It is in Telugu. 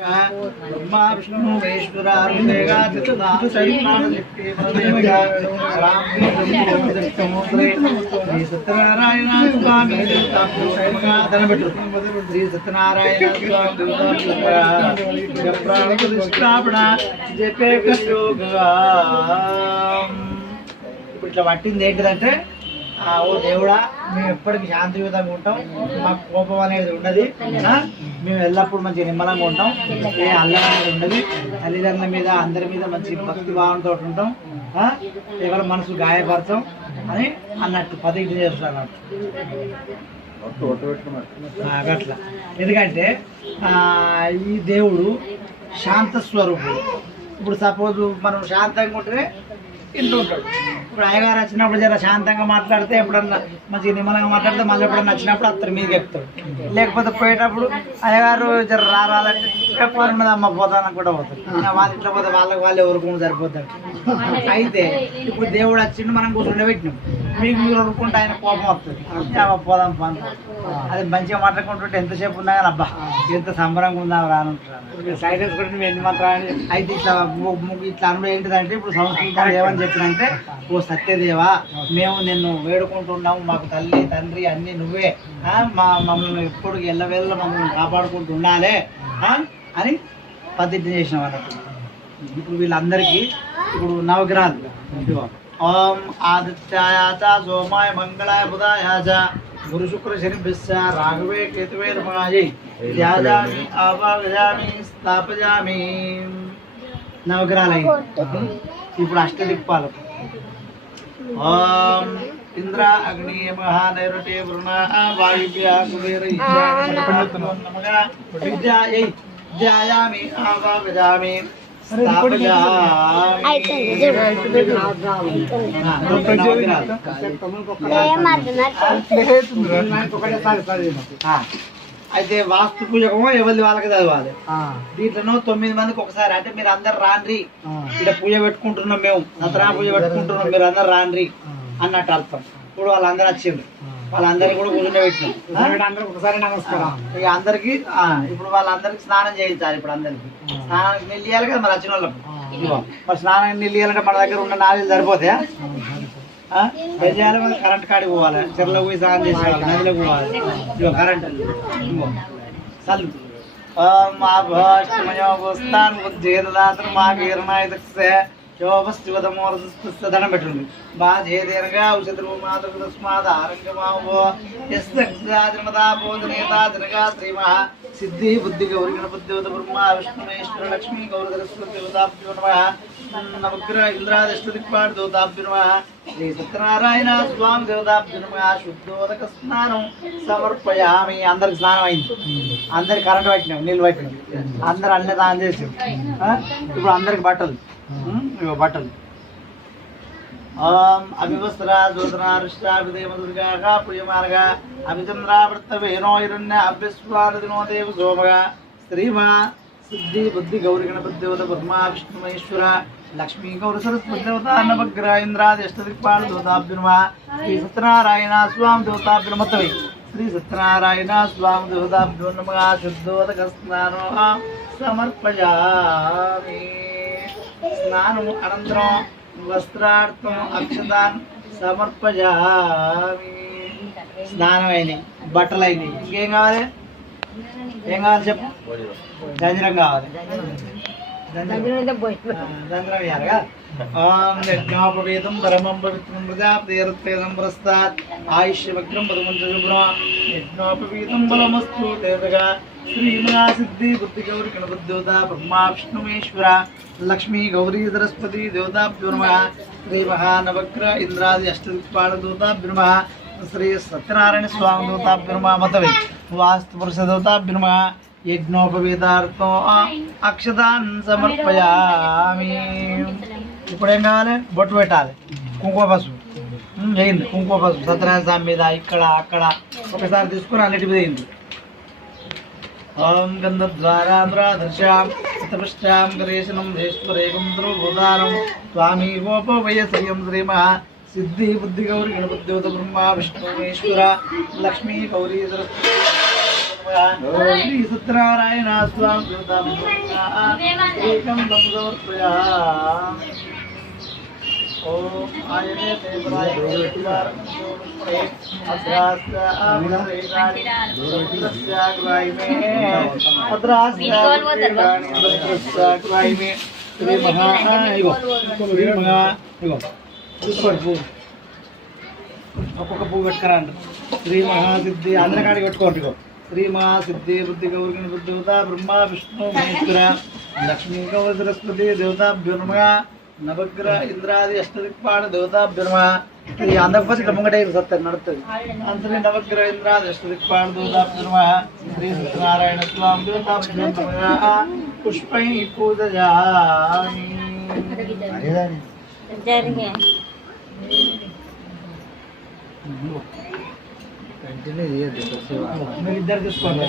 ब्रह्मा विष्णु महेश्वरा श्री सत्यनारायण स्वामी श्री सत्यनारायण स्वामी प्रतिष्ठापना जपे ఇప్పుడు ఇట్లా పట్టింది ఏంటిదంటే ఓ దేవుడా మేము ఎప్పటికీ శాంతియుతంగా ఉంటాం, మాకు కోపం అనేది ఉండదు, మేము ఎల్లప్పుడు మంచి నిమ్మలంగా ఉంటాం, ఏ అల్లం అనేది ఉండదు, తల్లిదండ్రుల మీద అందరి మీద మంచి భక్తి భావంతో ఉంటాం, ఎవరి మనసు గాయపరచం అని అన్నట్టు ప్రతిజ్ఞ చేస్తున్నారు అట్లా. ఎందుకంటే ఈ దేవుడు శాంత స్వరూపుడు. ఇప్పుడు సపోజ్ మనం శాంతంగా ఉంటే ఇంట్లో ఉంటాడు. ఇప్పుడు అయ్యగారు వచ్చినప్పుడు జర శాంతంగా మాట్లాడితే, ఎప్పుడన్నా మంచిగా నిమ్మలంగా మాట్లాడితే మళ్ళీ ఎప్పుడన్నా వచ్చినప్పుడు అత్తరు మీద చెప్తాడు. లేకపోతే పోయేటప్పుడు అయ్యగారు జర రాలంటే ఎప్పుడు ఉన్నది అమ్మ పోతానని కూడా పోతాడు. వాళ్ళ ఇంట్లో పోతే వాళ్ళకి వాళ్ళు ఎవరుకుండా సరిపోతాడు. అయితే ఇప్పుడు దేవుడు వచ్చిండు, మనం కూర్చుండే పెట్టినాం, మీకు మీరు వరుకుంటే ఆయన కోపం వస్తుంది, పోదాం పని. అది మంచిగా మాట్లాడుకుంటుంటే ఎంతసేపు ఉన్నా కానీ అబ్బా ఎంత సంబరంగా ఉందా రానుంటారు. సైలెన్స్ కూడా నువ్వు ఎన్ని మాత్రాలు. అయితే ఇట్లా ఇట్లా అనుభవం ఏంటిదంటే, ఇప్పుడు సంస్కృతం ఏమని చెప్పినంటే, ఓ సత్యదేవా మేము నిన్ను వేడుకుంటున్నాము, మాకు తల్లి తండ్రి అన్నీ నువ్వే, మమ్మల్ని ఎప్పుడు ఎల్లవేళ్ళ మమ్మల్ని కాపాడుకుంటూ ఉండాలి అని ప్రతిజ్ఞ చేసిన వాళ్ళకి. ఇప్పుడు వీళ్ళందరికీ ఇప్పుడు నవగ్రహాలు ఓం ఆదిత్యాయ చ సోమాయ మంగళాయ బుధాయ చ గురు శుక్ర శనిభ్యశ్చ రాఘవే కేతువే నమః ధ్యాయామి ఆవాహయామి స్థాపయామి. నవగ్రహాలు ఇప్పుడు అష్టదిక్పాలకు ఓం ఇంద్ర అగ్ని మహానైరుటే వరుణ వాయువ్య కుబేర ధ్యాయామి ఆవాహయామి అయితే వాస్తు పూజకమో ఎవరిది వాళ్ళకి చదవాలి. దీంట్లో 9 మందికి ఒకసారి, అంటే మీరు అందరు రాండ్రి, ఇక్కడ పూజ పెట్టుకుంటున్నాం, మేము సత్యనారాయణ పూజ పెట్టుకుంటున్నాం, మీరు అందరు రాండ్రి అన్నట్టు అర్థం. ఇప్పుడు వాళ్ళందరూ వచ్చిండ్రు, వాళ్ళందరికీ కూడా కూర్చుంటే పెట్టినాం ఒకసారి నమస్కారం. ఇక అందరికి ఇప్పుడు వాళ్ళందరికి స్నానం చేయించాలి. ఇప్పుడు అందరికి స్నానానికి నీళ్ళు ఇవ్వాలి కదా మరి వచ్చిన వాళ్ళకు. మరి స్నానానికి నీళ్ళు ఇవ్వాలంటే మన దగ్గర ఉన్న నాలుగు సరిపోతాయా? ఏం చేయాలి? మనం కరెంట్ కాడికి పోవాలి, చెరువులో పోయి స్నానం చేసేవాళ్ళు, నదిలోకి పోవాలి. ఇదిగో కరెంట్ చల్లు దండం పెట్టండి. బాధే దీర్ఘ ఔషధ మాతృస్మాద్ ఆరోగ్యమావోదాదినమదాపోదనేతాదినగా శ్రీమహ సిద్ధి బుద్ధి గౌరి గణపతివత బ్రహ్మ విష్ణుమేశ్వర లక్ష్మీ గౌర సరస్వతి దేవతాభ్యో నమః నవగ్రహ ఇంద్రాదిష్ట దిక్పాడు దేవతాభ్యో నమః శ్రీ సత్యనారాయణ స్వామి దేవతాభ్యో నమః శుద్ధోదక స్నానం సమర్పయామి. అందరికి స్నానం అయింది, అందరికి కరెంట్ పట్టినాం, నీళ్ళు పట్టినాం, అందరు అన్నీ దానం చేసి ఇప్పుడు అందరికి బట్టలు బట్టలు అభివస్త్రా దుర్గా ప్రియమార్గ అభిచంద్రావృత్తవేనో హిరణ్య అభ్యస్వాదినో దేవ సోమగా శ్రీమా సిద్ధి బుద్ధి గౌరి గణపతి దేవత బ్రహ్మ విష్ణు మహేశ్వర లక్ష్మీ గౌర సరస్వతి దేవత నవగ్రహ ఇంద్రాది అష్టదిక్పాల దేవతాభ్యుర్మ శ్రీ సత్యనారాయణ స్వామి దేవతాభ్యుర్మతవి శ్రీ సత్యనారాయణ స్వామి దేవతాభ్యో నమః శుద్ధోదక స్నానో సమర్పయామి. స్నానము అనంతరం వస్త్రార్థం అక్షతాన్ సమర్పయామి. స్నానం అయినాయి, బట్టలు అయినాయి, ఇంకేం కావాలి? ఏం కావాలి చెప్పు? జంజరం కావాలి, జంజరం వేయాలి కదా. యజ్ఞోపవేదం పరమం పవిత్రం ప్రజాపతిరత్వేదం పురస్తాత్ ఆయుష్యవక్రం పదమంత్రం యజ్ఞోపవీతం బలమస్తు దేవతగా శ్రీమా సిద్ధి బుద్ధి గౌరి గణపతి దేవత బ్రహ్మ విష్ణుమేశ్వర లక్ష్మీ గౌరీ సరస్వతి దేవతాభ్యో నమః శ్రీ మహానవగ్రహ ఇంద్రాది అష్టదిక్పాల దేవతాభ్యో నమః శ్రీ సత్యనారాయణ స్వామి దేవతాభ్యో నమః మతవే వాస్తు పురుష దేవతాభ్యో నమః యజ్ఞోపవీతార్థం అక్షతాన్ సమర్పయామి. ఇప్పుడు ఏం కావాలి? బొట్టు పెట్టాలి, కుంకుమ పసుపు వేయింది, కుంకుమ పసుపు సత్యనారాయణ స్వామి మీద ఇక్కడ అక్కడ ఒకసారి తీసుకుని అన్నిటి మీద వేయింది. ఓం గంధద్వారాంధ్రాదర్శాం శతపుష్టాం గరేశనం దేశ్వరేకం ధ్రువభూతానం స్వామి గోపవయ శ్రీయం శ్రీమహ సిద్ధి బుద్ధి గౌరి గణపతి దేవత బ్రహ్మ విష్ణు మహేశ్వర లక్ష్మీ గౌరీ సరస్వతి శ్రీ సత్యనారాయణ స్వామి ఏకం సమర్పయామి. ఓం ఆయనే దేవరాయ ఒక్కొక్క పువ్వు పెట్టుకురండి. శ్రీ మహాసిద్ధి అందరికాడికి పెట్టుకోండి. శ్రీ మహాసిద్ధి బుద్ధి గౌరీ బుద్ధి దేవత బ్రహ్మ విష్ణు మహేశ్వర లక్ష్మీ గౌరీ సరస్వతి దేవతాభ్యో నమః. నవగ్రహ ఇంద్రాది అష్టదిక్పాడ దేవతాభ్యో నమః. ఇది అందకపోతే ఇట్లా ముంగట సత్యం నడుస్తుంది. అంతనే నవగ్రహ ఇంద్రాది అష్టదిక్పాడ దేవతాభ్యో నమః. శ్రీ సత్యనారాయణ స్వామి దేవతాభ్యో నమః. పుష్పై పూజయామి. కంటిన్యూ చేయొద్దు. మీరు ఇద్దరు చూసుకోండి.